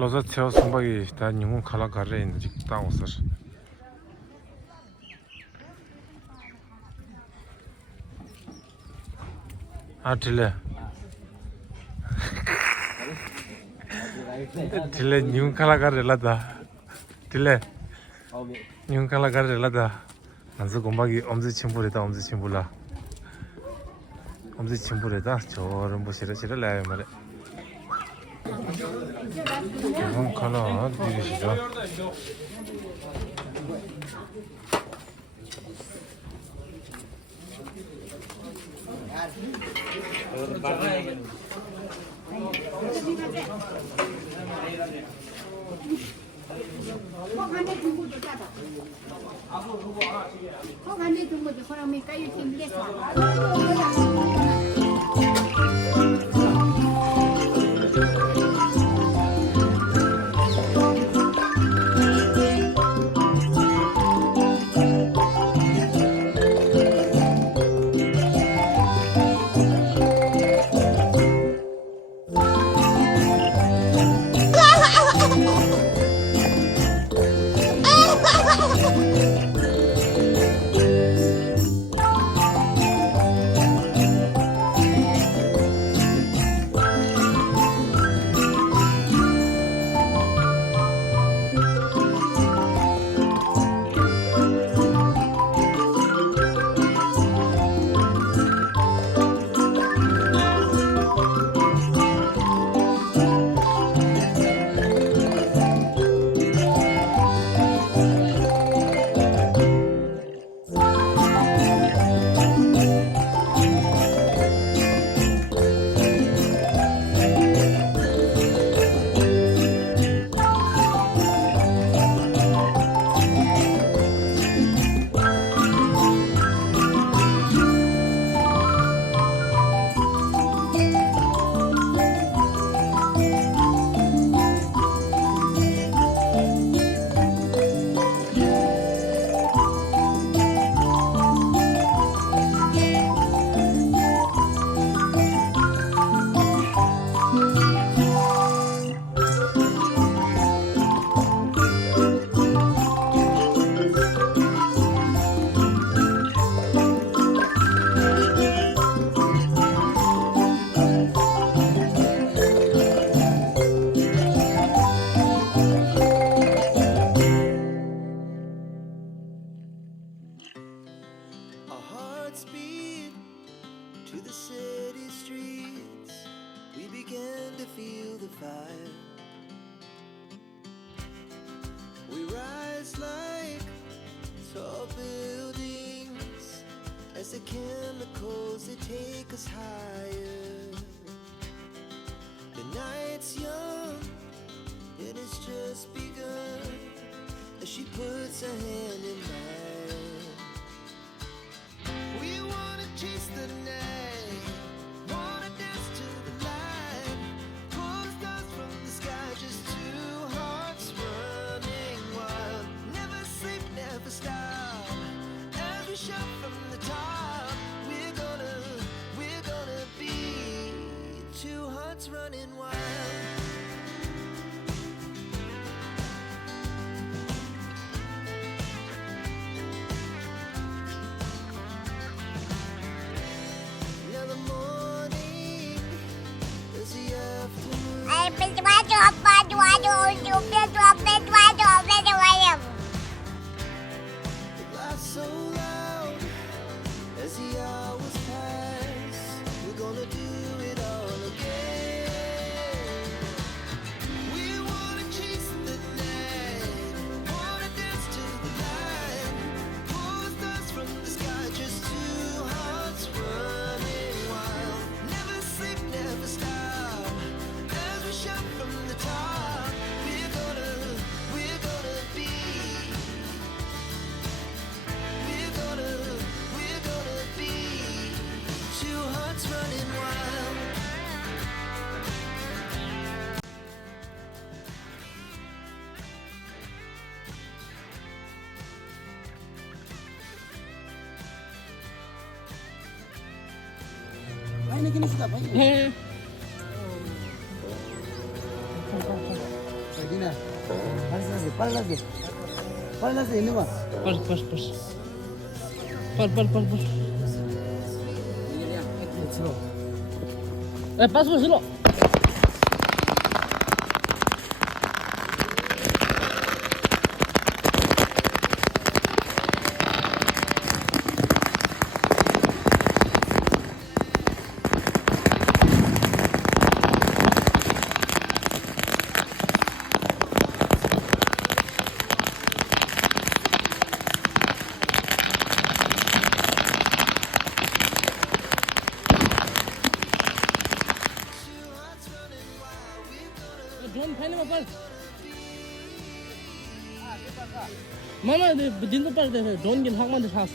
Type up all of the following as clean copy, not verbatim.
loza tseo sombagi ta nyungun khala karre in jik ta osar. Tile. Tile nyungun khala karre lada. Tile. Nyungun khala karre lada. Anzu gombagi omzi chimbuleta omzi chimbula. 엄지 침불에다 저런 보시라 시라 라요 말에 이건 하나 드리시죠. To the city streets, we began to feel the fire. We rise like tall buildings as the chemicals they take us higher. The night's young, it has just begun as she puts her hand in mine. We wanna chase the night, wanna dance to the light, pull the stars from the sky, just two hearts running wild. Never sleep, never stop, as we shout from the top. We're gonna be two hearts running wild. So loud as the hours pass, we're gonna do it all again. We wanna chase the night, wanna dance to the light, pull the stars from the sky, just two hearts running wild. Never sleep, never stop, as we shout from the top. We're gonna be. We're gonna be two hearts running wild. भाई ने किन सुधा भाई 빨라서 있는 거. 빨리. 빨리. 에, 빠스고 슬로. ड्रोन फैने पर मामा दिन तो पर ड्रोन के भाग में था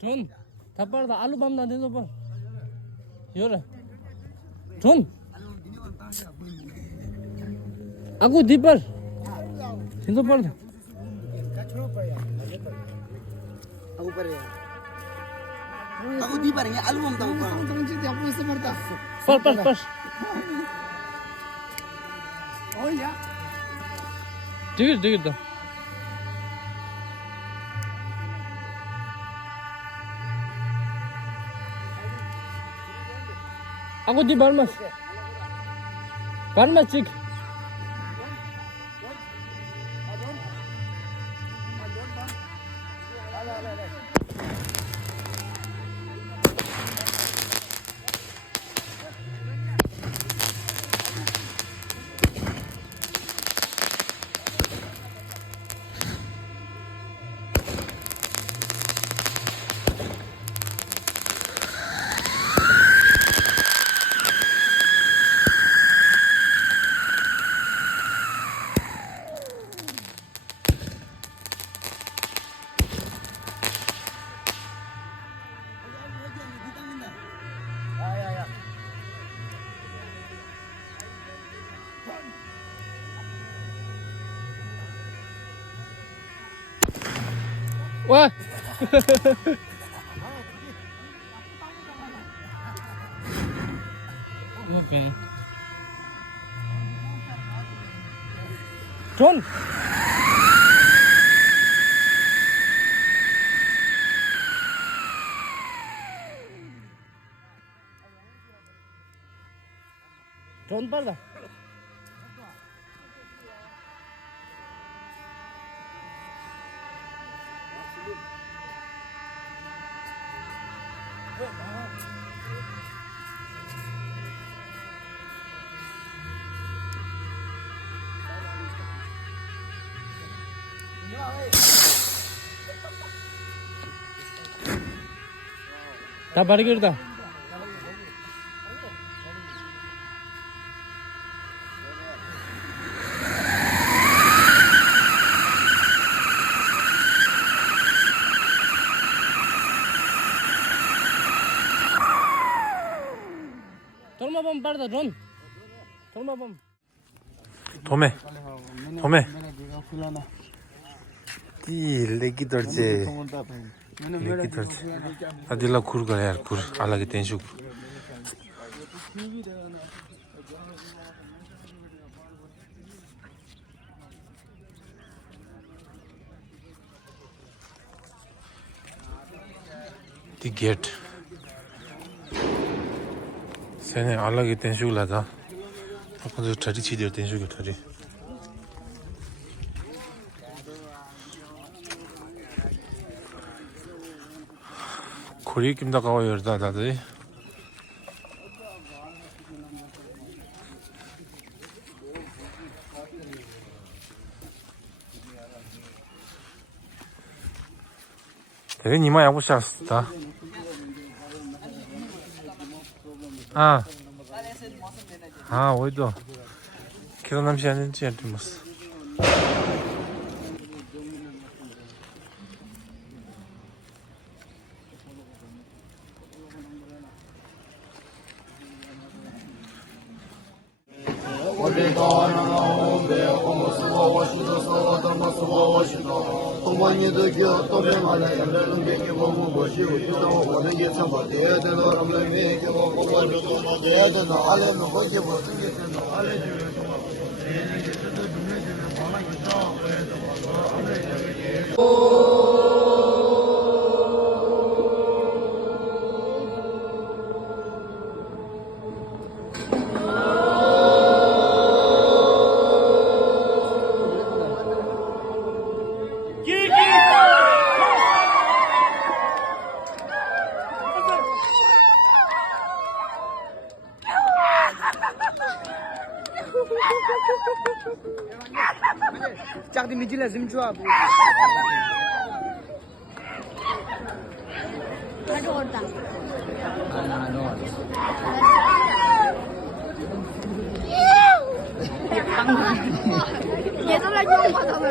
ड्रोन थप्पड़ द आलू बम ना दे दो पर यो रे ड्रोन आगु दीपर सिंधु पर Aku di barangnya alu om tahu bang. पर Oh ya. टिकट द आगु दी बर्मस चिक 와 오케이 돈 빨라 다 바리기르다 돌마범 빠르다 론 돌마범 도매 ती लेकी तरचे अदिला खुर गरे यार खुर अलग टेंशन ती गेट सेने अलग टेंशन लादा अपन जो ठरी चीज टेंशन के ठरी खुरी किम्दा कावा 열다 다들 这个你妈也不想死的。啊。हाँ वही तो कितना नाम से आने चाहिए बस 짝디 미질라 좀 좋아. 가져온다. 얘들아 좀 받아봐.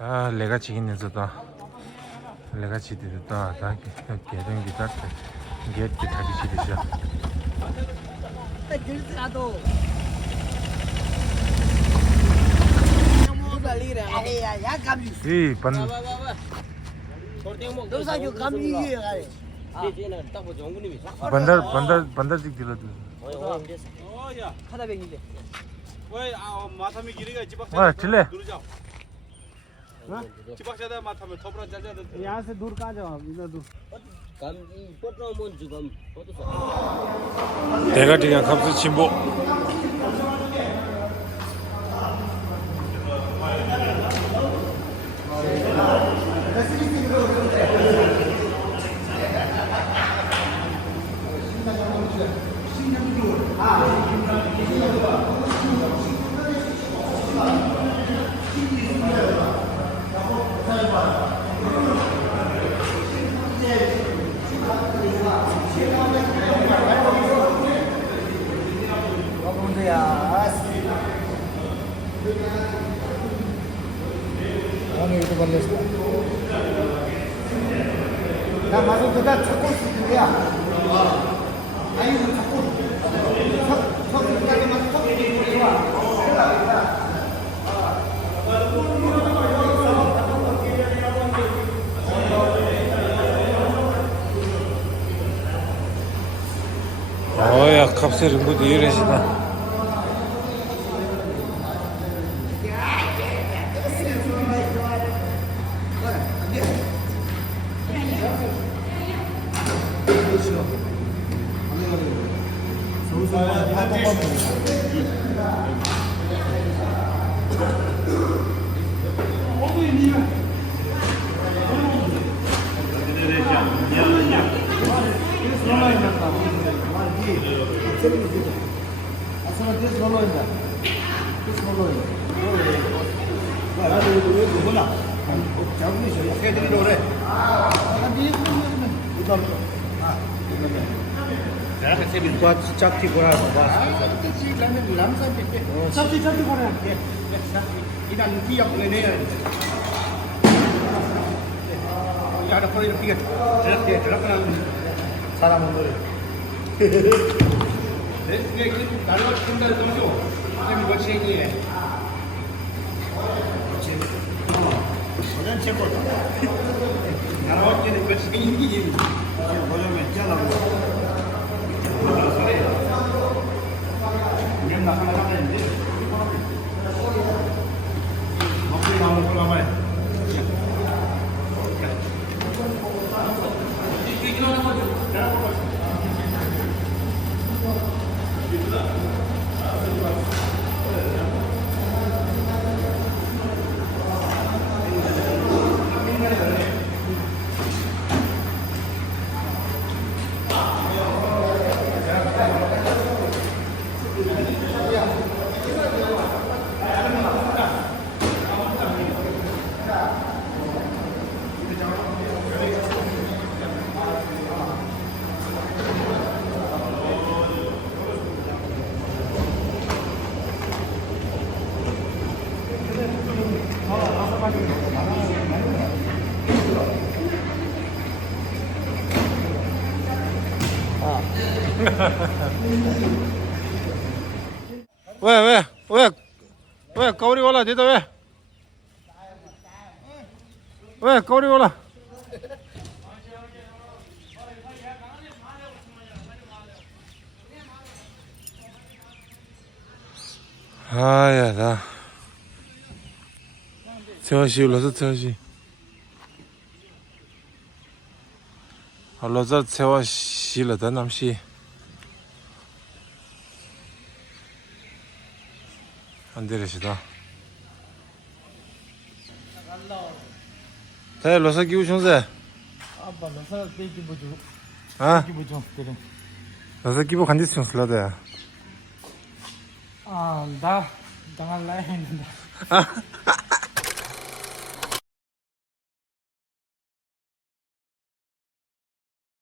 아 내가 지긴 했었다 내가 지대다 다 개등 기다 게 타기 싫으셔 들스라도. 야 감이. 이 너사 좀 감이 이게. 반달씩 들어도 하다백인데. 마타미 길이가 집합 와 칠레 누르자. 집합 자다 마타미 더불어 자자. यहाँ से दूर कहाँ जाओ इधर दूर. 대가리가 값을 침보 오늘 이거 걸렸어. 나 맞아 그다 찾고 있으야. 아니 뭐 찾고. 석까지만 석 좋아. 어야 값을 은근히 이래시다 짝티 보라 봐. 짝티 보라. 이단 기억 내내. 야, 나 거기 이렇게 저렇게 사람은 네, 나를 준다 그러죠. 선생님 같이 얘기해. 그렇지. 최고. 나라와 때는 그 생기지. 뭐냐면 있잖아. 그냥 하나 하는데. 먹고 나오는 거 봐봐요. 왜 까오리 올라 대다 왜 까오리 올라 아야 나 저시 올라서 저시 올라서 저시了的 남시 안 되시다 대 로사 기우 총세 아빠 너사 빼기 뭐죠? 아 빼기 뭐죠? 그래. 로사 기부 간디스 총슬라데 나 당할라 했는데. 아